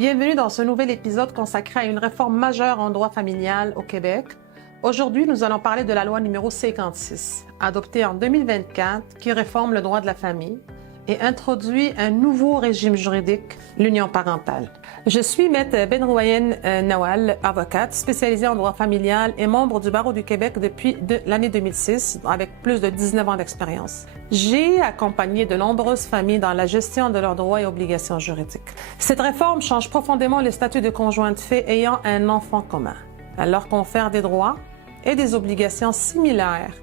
Bienvenue dans ce nouvel épisode consacré à une réforme majeure en droit familial au Québec. Aujourd'hui, nous allons parler de la loi numéro 56, adoptée en 2024, qui réforme le droit de la famille et introduit un nouveau régime juridique, l'union parentale. Je suis Maître Benrouayen Nawal, avocate spécialisée en droit familial et membre du barreau du Québec depuis l'année 2006, avec plus de 19 ans d'expérience. J'ai accompagné de nombreuses familles dans la gestion de leurs droits et obligations juridiques. Cette réforme change profondément le statut de conjoint de fait ayant un enfant commun. Elle leur confère des droits et des obligations similaires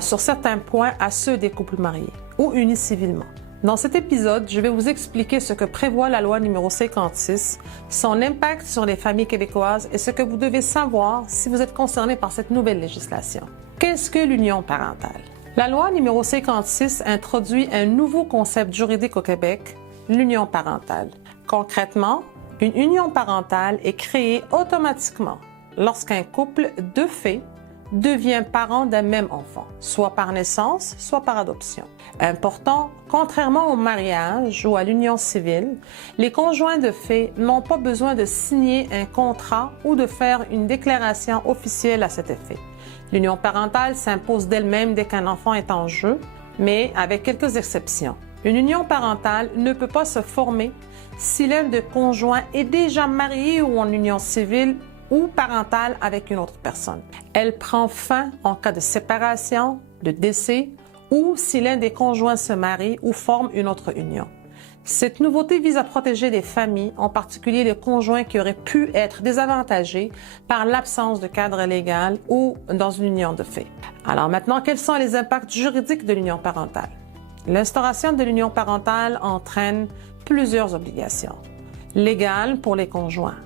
sur certains points à ceux des couples mariés ou unis civilement. Dans cet épisode, je vais vous expliquer ce que prévoit la loi numéro 56, son impact sur les familles québécoises et ce que vous devez savoir si vous êtes concerné par cette nouvelle législation. Qu'est-ce que l'union parentale? La loi numéro 56 introduit un nouveau concept juridique au Québec, l'union parentale. Concrètement, une union parentale est créée automatiquement lorsqu'un couple de fait devient parent d'un même enfant, soit par naissance, soit par adoption. Important, contrairement au mariage ou à l'union civile, les conjoints de fait n'ont pas besoin de signer un contrat ou de faire une déclaration officielle à cet effet. L'union parentale s'impose d'elle-même dès qu'un enfant est en jeu, mais avec quelques exceptions. Une union parentale ne peut pas se former si l'un des conjoints est déjà marié ou en union civile ou parentale avec une autre personne. Elle prend fin en cas de séparation, de décès ou si l'un des conjoints se marie ou forme une autre union. Cette nouveauté vise à protéger les familles, en particulier les conjoints qui auraient pu être désavantagés par l'absence de cadre légal ou dans une union de fait. Alors maintenant, quels sont les impacts juridiques de l'union parentale? L'instauration de l'union parentale entraîne plusieurs obligations légales pour les conjoints.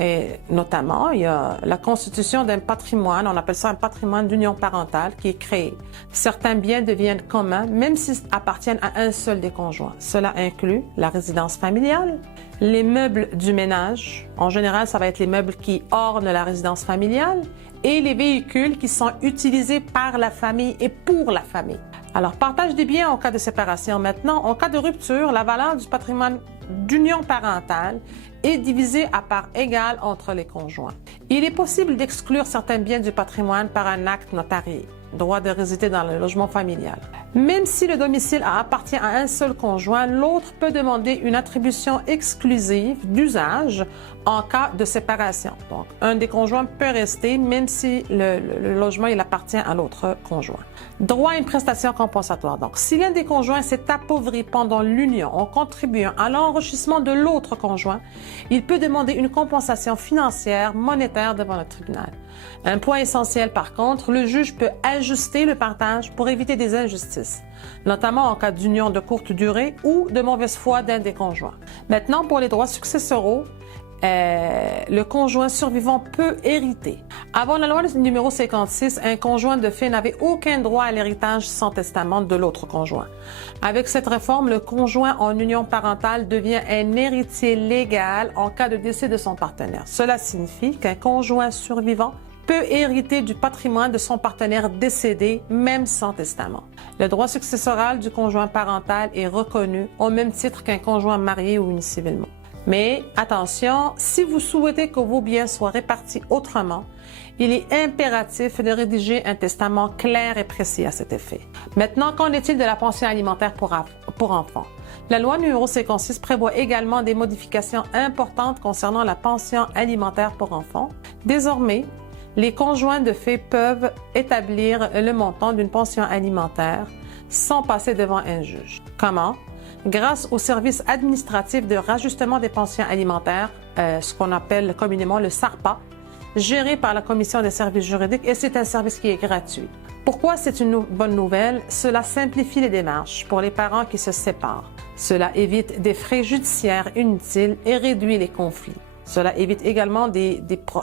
Et notamment, il y a la constitution d'un patrimoine, on appelle ça un patrimoine d'union parentale qui est créé. Certains biens deviennent communs, même s'ils appartiennent à un seul des conjoints. Cela inclut la résidence familiale, les meubles du ménage, en général, ça va être les meubles qui ornent la résidence familiale, et les véhicules qui sont utilisés par la famille et pour la famille. Alors, partage des biens en cas de séparation. Maintenant, en cas de rupture, la valeur du patrimoine d'union parentale est divisée à part égale entre les conjoints. Il est possible d'exclure certains biens du patrimoine par un acte notarié, droit de résider dans le logement familial. Même si le domicile appartient à un seul conjoint, l'autre peut demander une attribution exclusive d'usage en cas de séparation. Donc, un des conjoints peut rester même si le logement il appartient à l'autre conjoint. Droit à une prestation compensatoire. Donc, si l'un des conjoints s'est appauvri pendant l'union en contribuant à l'enrichissement de l'autre conjoint, il peut demander une compensation financière, monétaire devant le tribunal. Un point essentiel par contre, le juge peut ajuster le partage pour éviter des injustices, notamment en cas d'union de courte durée ou de mauvaise foi d'un des conjoints. Maintenant, pour les droits successoraux, le conjoint survivant peut hériter. Avant la loi numéro 56, un conjoint de fait n'avait aucun droit à l'héritage sans testament de l'autre conjoint. Avec cette réforme, le conjoint en union parentale devient un héritier légal en cas de décès de son partenaire. Cela signifie qu'un conjoint survivant peut hériter du patrimoine de son partenaire décédé, même sans testament. Le droit successoral du conjoint parental est reconnu au même titre qu'un conjoint marié ou uni civilement. Mais attention, si vous souhaitez que vos biens soient répartis autrement, il est impératif de rédiger un testament clair et précis à cet effet. Maintenant, qu'en est-il de la pension alimentaire pour enfants? La loi numéro 56 prévoit également des modifications importantes concernant la pension alimentaire pour enfants. Désormais, les conjoints de fait peuvent établir le montant d'une pension alimentaire sans passer devant un juge. Comment? Grâce au service administratif de rajustement des pensions alimentaires, ce qu'on appelle communément le SARPA, géré par la Commission des services juridiques, et c'est un service qui est gratuit. Pourquoi c'est une bonne nouvelle? Cela simplifie les démarches pour les parents qui se séparent. Cela évite des frais judiciaires inutiles et réduit les conflits. Cela évite également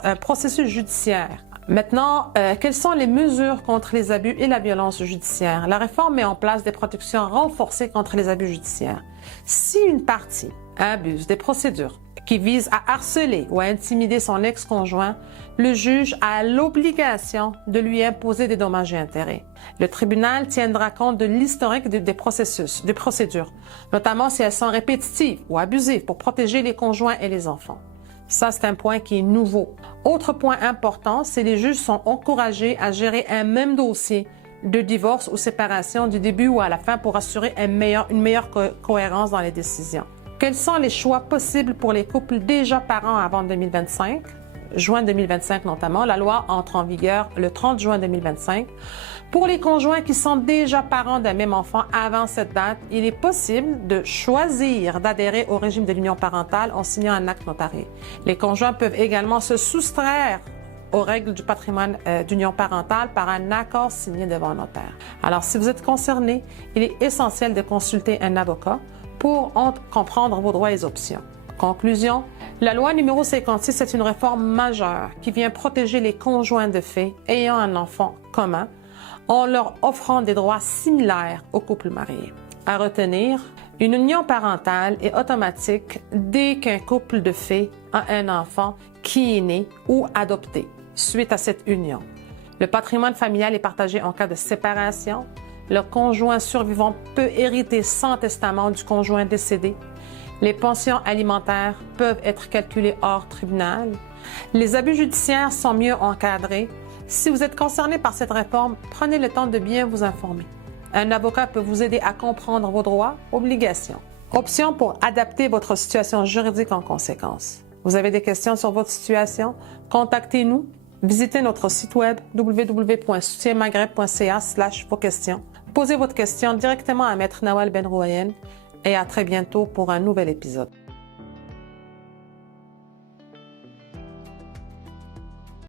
un processus judiciaire. Maintenant, quelles sont les mesures contre les abus et la violence judiciaire? La réforme met en place des protections renforcées contre les abus judiciaires. Si une partie abuse des procédures qui vise à harceler ou à intimider son ex-conjoint, le juge a l'obligation de lui imposer des dommages et intérêts. Le tribunal tiendra compte de l'historique des procédures, notamment si elles sont répétitives ou abusives pour protéger les conjoints et les enfants. Ça, c'est un point qui est nouveau. Autre point important, c'est que les juges sont encouragés à gérer un même dossier de divorce ou séparation du début ou à la fin pour assurer une meilleure cohérence dans les décisions. Quels sont les choix possibles pour les couples déjà parents avant 2025? Juin 2025 notamment. La loi entre en vigueur le 30 juin 2025. Pour les conjoints qui sont déjà parents d'un même enfant avant cette date, il est possible de choisir d'adhérer au régime de l'union parentale en signant un acte notarié. Les conjoints peuvent également se soustraire aux règles du patrimoine d'union parentale par un accord signé devant un notaire. Alors, si vous êtes concerné, il est essentiel de consulter un avocat pour comprendre vos droits et options. Conclusion, la loi numéro 56 est une réforme majeure qui vient protéger les conjoints de fait ayant un enfant commun en leur offrant des droits similaires aux couples mariés. À retenir, une union parentale est automatique dès qu'un couple de fait a un enfant qui est né ou adopté suite à cette union. Le patrimoine familial est partagé en cas de séparation. Le conjoint survivant peut hériter sans testament du conjoint décédé. Les pensions alimentaires peuvent être calculées hors tribunal. Les abus judiciaires sont mieux encadrés. Si vous êtes concerné par cette réforme, prenez le temps de bien vous informer. Un avocat peut vous aider à comprendre vos droits, obligations. Options pour adapter votre situation juridique en conséquence. Vous avez des questions sur votre situation? Contactez-nous. Visitez notre site web www.soutienmaghreb.ca/vos questions. Posez votre question directement à Maître Nawal Benrouayen et à très bientôt pour un nouvel épisode.